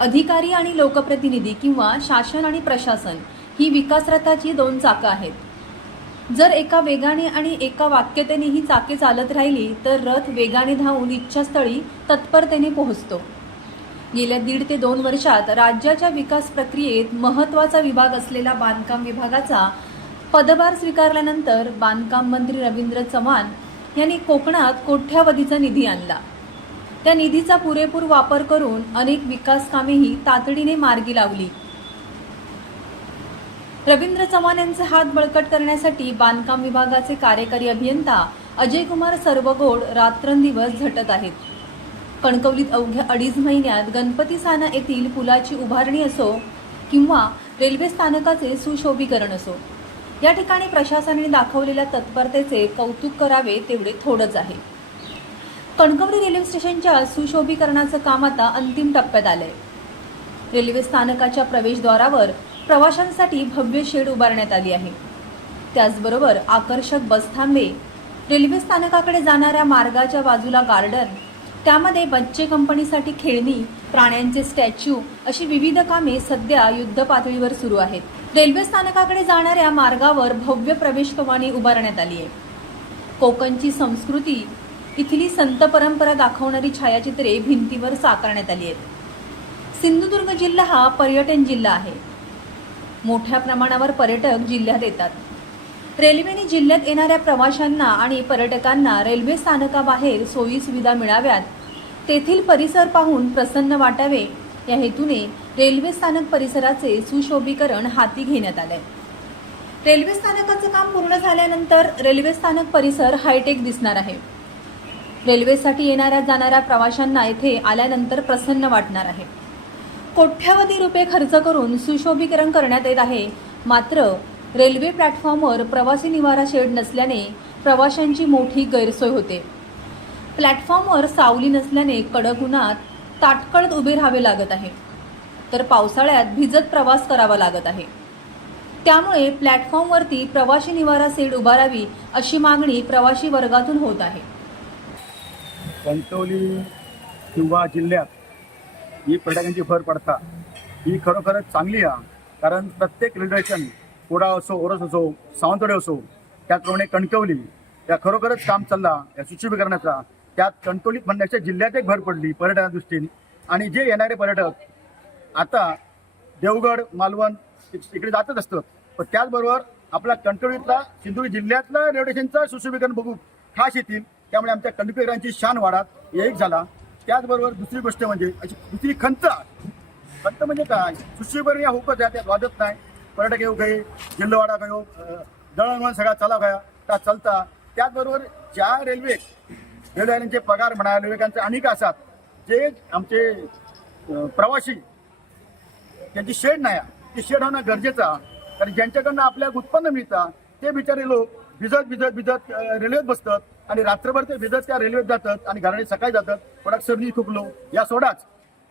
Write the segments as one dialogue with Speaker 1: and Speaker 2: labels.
Speaker 1: अधिकारी आणि लोकप्रतिनिधी किंवा शासन आणि प्रशासन ही विकासरथाची दोन चाकं आहेत. जर एका वेगाने आणि एका वाक्यतेने ही चाके चालत राहिली तर रथ वेगाने धावून इच्छास्थळी तत्परतेने पोहोचतो. गेल्या दीड ते दोन वर्षात राज्याच्या विकास प्रक्रियेत महत्त्वाचा विभाग असलेला बांधकाम विभागाचा पदभार स्वीकारल्यानंतर बांधकाम मंत्री रवींद्र चव्हाण यांनी कोकणात कोट्यावधीचा निधी आणला. त्या निधीचा पुरेपूर वापर करून अनेक विकास कामेही तातडीने मार्गी लावली. रवींद्र चव्हाण यांचे हात बळकट करण्यासाठी बांधकाम विभागाचे कार्यकारी अभियंता अजय कुमार सर्वगोड रात्रंदिवस झटत आहेत. कणकवलीत अवघ्या अडीच महिन्यात गणपती साना येथील पुलाची उभारणी असो किंवा रेल्वे स्थानकाचे सुशोभीकरण असो या ठिकाणी प्रशासनाने दाखवलेल्या तत्परतेचे कौतुक करावे तेवढे थोडंच आहे. कणकवली रेल्वे स्टेशनच्या सुशोभीकरणाचं काम आता अंतिम टप्प्यात आलंय. रेल्वे स्थानकाच्या प्रवेशद्वारावर प्रवाशांसाठी भव्य शेड उभारण्यात आली आहे. त्याचबरोबर आकर्षक बसथांबे रेल्वे स्थानकाकडे जाणाऱ्या मार्गाच्या बाजूला गार्डन त्यामध्ये बच्चे कंपनीसाठी खेळणी प्राण्यांचे स्टॅच्यू अशी विविध कामे सध्या युद्ध पातळीवर सुरू आहेत. रेल्वे स्थानकाकडे जाणाऱ्या मार्गावर भव्य प्रवेशकवानी उभारण्यात आली आहे. कोकणची संस्कृती इथली संत परंपरा दाखवणारी छायाचित्रे भिंतीवर साकारण्यात आली आहेत. सिंधुदुर्ग जिल्हा हा पर्यटन जिल्हा आहे. मोठ्या प्रमाणावर पर्यटक जिल्ह्यात येतात. रेल्वेने जिल्ह्यात येणाऱ्या प्रवाशांना आणि पर्यटकांना रेल्वे स्थानकाबाहेर सोयी सुविधा मिळाव्यात तेथील परिसर पाहून प्रसन्न वाटावे या हेतूने रेल्वे स्थानक परिसराचे सुशोभीकरण हाती घेण्यात आले रेल्वे स्थानकाचं काम पूर्ण झाल्यानंतर रेल्वे स्थानक परिसर हायटेक दिसणार आहे. रेल्वेसाठी येणाऱ्या जाणाऱ्या प्रवाशांना येथे आल्यानंतर प्रसन्न वाटणार आहे. कोट्यावधी रुपये खर्च करून सुशोभीकरण करण्यात येत आहे. मात्र रेल्वे प्लॅटफॉर्मवर प्रवासी निवारा शेड नसल्याने प्रवाशांची मोठी गैरसोय होते. प्लॅटफॉर्मवर सावली नसल्याने कडक उन्हात ताटकळत उभे राहावे लागत आहे. तर पावसाळ्यात भिजत प्रवास करावा लागत आहे. त्यामुळे प्लॅटफॉर्मवरती प्रवासी निवारा शेड उभारावी अशी मागणी प्रवासी वर्गातून होत आहे.
Speaker 2: कणकवली किंवा जिल्ह्यात ही पर्यटकांची भर पडता. ही खरोखरच चांगली आहे कारण प्रत्येक रिलेशन कुडा असो ओरस असो सावंतवाडी असो त्याचप्रमाणे कणकवली या खरोखरच काम चालला या सुशोभीकरणाचा. त्यात कणकवलीत म्हणण्याच्या जिल्ह्यात एक भर पडली पर्यटना दृष्टीने. आणि जे येणारे पर्यटक आता देवगड मालवण इकडे जातच असतं पण त्याचबरोबर आपला कणकवलीतला सिंधुदुर्ग जिल्ह्यातला रेल्वे सुशोभीकरण बघू खास येतील. त्यामुळे आमच्या कणकवलीकरांची शान वाढात एक झाला. त्याचबरोबर दुसरी गोष्ट म्हणजे अशी दुसरी खंत. खंत म्हणजे काय? सुशीभर या होकच आहे त्यात वाजत नाही. पर्यटक येऊ गये जिल्हावाडा गयो दळणवळण सगळा चाला गया त्या चालता. त्याचबरोबर ज्या रेल्वे रेल्वेवाल्यांचे पगार म्हणा रेल्वेकांचे अनेक असतात जे आमचे प्रवासी त्यांची शेड नाही. आहे. ती शेड होणं गरजेचं कारण ज्यांच्याकडनं आपल्याला उत्पन्न मिळतं ते बिचारे लोक भिजत भिजत भिजत रेल्वेत बसतात आणि रात्रभर ते भिजत त्या रेल्वेत जातात आणि घराने सकाळी जातात. कोणाक सर्दी थुकलो या सोडाच.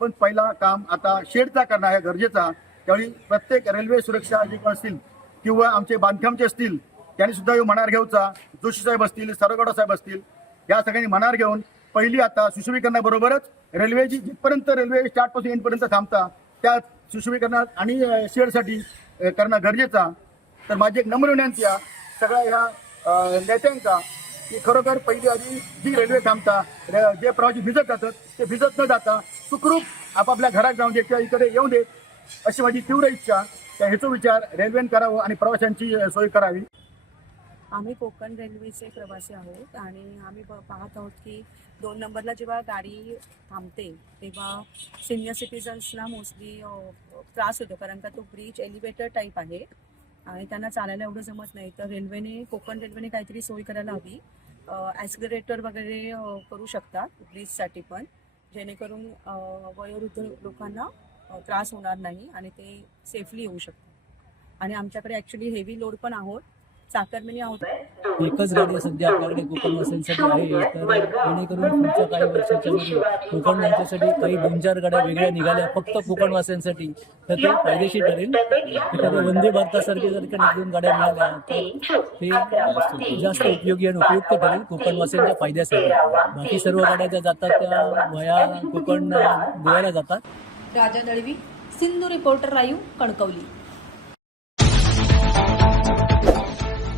Speaker 2: पण पहिला काम आता शेडचा करणं आहे गरजेचा. त्यावेळी प्रत्येक रेल्वे सुरक्षा जे असतील किंवा आमचे बांधकामचे असतील त्यांनी सुद्धा ह्यो मनार घेऊचा. जोशी साहेब असतील सरगोडा साहेब असतील या सगळ्यांनी मनार घेऊन पहिली आता सुशोभीकरणाबरोबरच रेल्वेची जिथपर्यंत रेल्वे स्टार्टपासून एंडपर्यंत थांबता त्या सुशोभीकरणात आणि शेडसाठी करणं गरजेचा. तर माझी एक नम्र विनंती आहे सगळ्या ह्या नेत्यांचा की खरोखर पहिली आधी जी रेल्वे थांबता जे प्रवासी भिजत जातात ते भिजत न जाता सुखरूप आपापल्या घरात जाऊन देत किंवा इकडे येऊ देत अशी माझी तीव्र इच्छा. त्या हेतू विचार रेल्वेने करावं आणि प्रवाशांची सोय करावी.
Speaker 3: आम्ही कोकण रेल्वेचे प्रवासी आहोत आणि आम्ही पाहत आहोत की दोन नंबरला जेव्हा गाडी थांबते तेव्हा सिनियर सिटीजन्सना मोस्टली त्रास होतो कारण का तो ब्रिज एलिव्हेटर टाईप आहे. आणि त्यांना चालायला एवढं जमत नाही. तर रेल्वेने कोकण रेल्वेने काहीतरी सोय करायला हवी. ॲक्सिलरेटर वगैरे करू शकतात ब्रिजसाठी पण. जेणेकरून वयोवृद्ध लोकांना त्रास होणार नाही आणि ते सेफली येऊ शकतात. आणि आमच्याकडे ॲक्च्युली हेवी लोड पण आहोत. चाकरमेनी आहोत.
Speaker 4: एकच गाडी सध्या आपल्याकडे कोकण वासियांसाठी आहे. तर जेणेकरून पुढच्या काही वर्षाच्या मध्ये कोकण यांच्यासाठी काही दोन चार गाड्या वेगळ्या निघाल्या फक्त कोकण वासियांसाठी तर ते फायदेशीर ठरेल. एखाद्या वंदे भारतासारखे जर का एक दोन गाड्या मिळाल्या तर ते जास्त उपयोगी आणि उपयुक्त ठरेल कोकण वासियांच्या फायद्यासाठी. बाकी सर्व गाड्या ज्या जातात त्या वया कोकण गोव्याला जातात.
Speaker 1: Raja Dalvi Sindhu reporter live Kankavli.